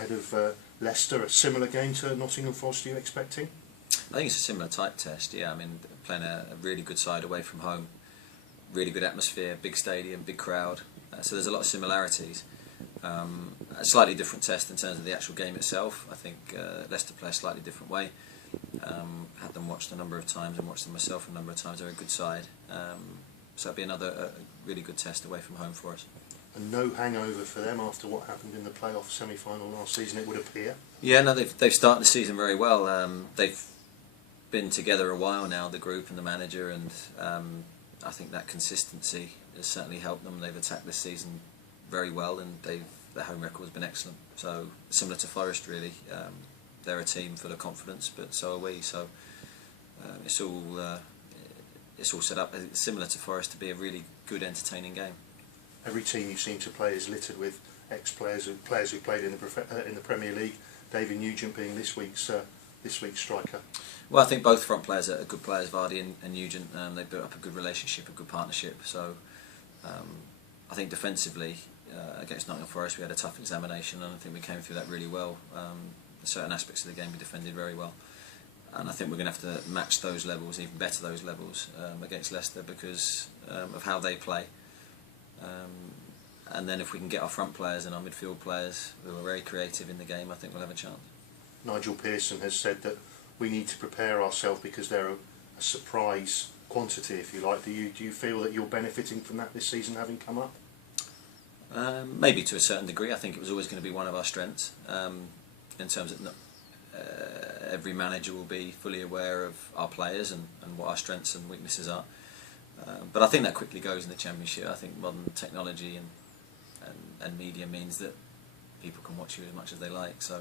Ahead of Leicester, a similar game to Nottingham Forest, are you expecting? I think it's a similar type test, yeah. I mean, playing a really good side away from home, really good atmosphere, big stadium, big crowd. So there's a lot of similarities. A slightly different test in terms of the actual game itself. I think Leicester play a slightly different way. Had them watched a number of times and watched them myself a number of times. They're a good side. So it'll be another really good test away from home for us. And no hangover for them after what happened in the playoff semi-final last season, it would appear. Yeah, no, they've started the season very well. They've been together a while now, the group and the manager, and I think that consistency has certainly helped them. They've attacked this season very well, and their home record has been excellent. So similar to Forest, really. They're a team full of confidence, but so are we. So it's all set up similar to Forest to be a really good, entertaining game. Every team you seem to play is littered with ex-players, players who played in the Premier League. David Nugent being this week's striker. Well, I think both front players are good players, Vardy and Nugent. They've built up a good relationship, a good partnership. So I think defensively against Nottingham Forest we had a tough examination, and I think we came through that really well. Certain aspects of the game we defended very well, and I think we're going to have to match those levels, even better those levels against Leicester because of how they play. And then if we can get our front players and our midfield players who are very creative in the game, I think we'll have a chance. Nigel Pearson has said that we need to prepare ourselves because they're a surprise quantity, if you like. Do you feel that you're benefiting from that this season, having come up? Maybe to a certain degree. I think it was always going to be one of our strengths. In terms of every manager will be fully aware of our players and what our strengths and weaknesses are. But I think that quickly goes in the Championship. I think modern technology and media means that people can watch you as much as they like. So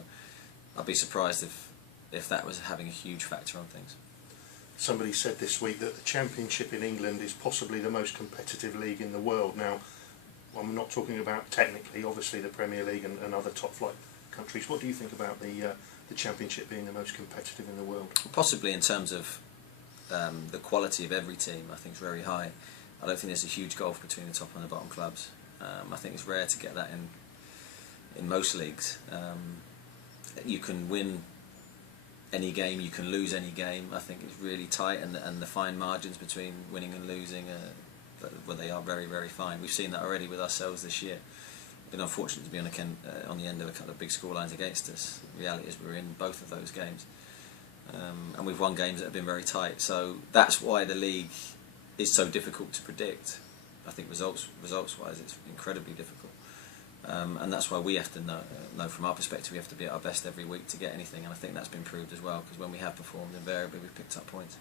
I'd be surprised if that was having a huge factor on things. Somebody said this week that the Championship in England is possibly the most competitive league in the world. Now, I'm not talking about technically, obviously the Premier League and other top flight countries. What do you think about the Championship being the most competitive in the world? Possibly in terms of the quality of every team, I think is very high. I don't think there's a huge gulf between the top and the bottom clubs. I think it's rare to get that in most leagues. You can win any game, you can lose any game. I think it's really tight, and the fine margins between winning and losing well, they are very, very fine. We've seen that already with ourselves this year. Been unfortunate to be on the end of a couple of big scorelines against us. The reality is we're in both of those games, and we've won games that have been very tight. So that's why the league is so difficult to predict. I think results-wise, it's incredibly difficult, and that's why we have to know from our perspective we have to be at our best every week to get anything. And I think that's been proved as well, because when we have performed, invariably we've picked up points.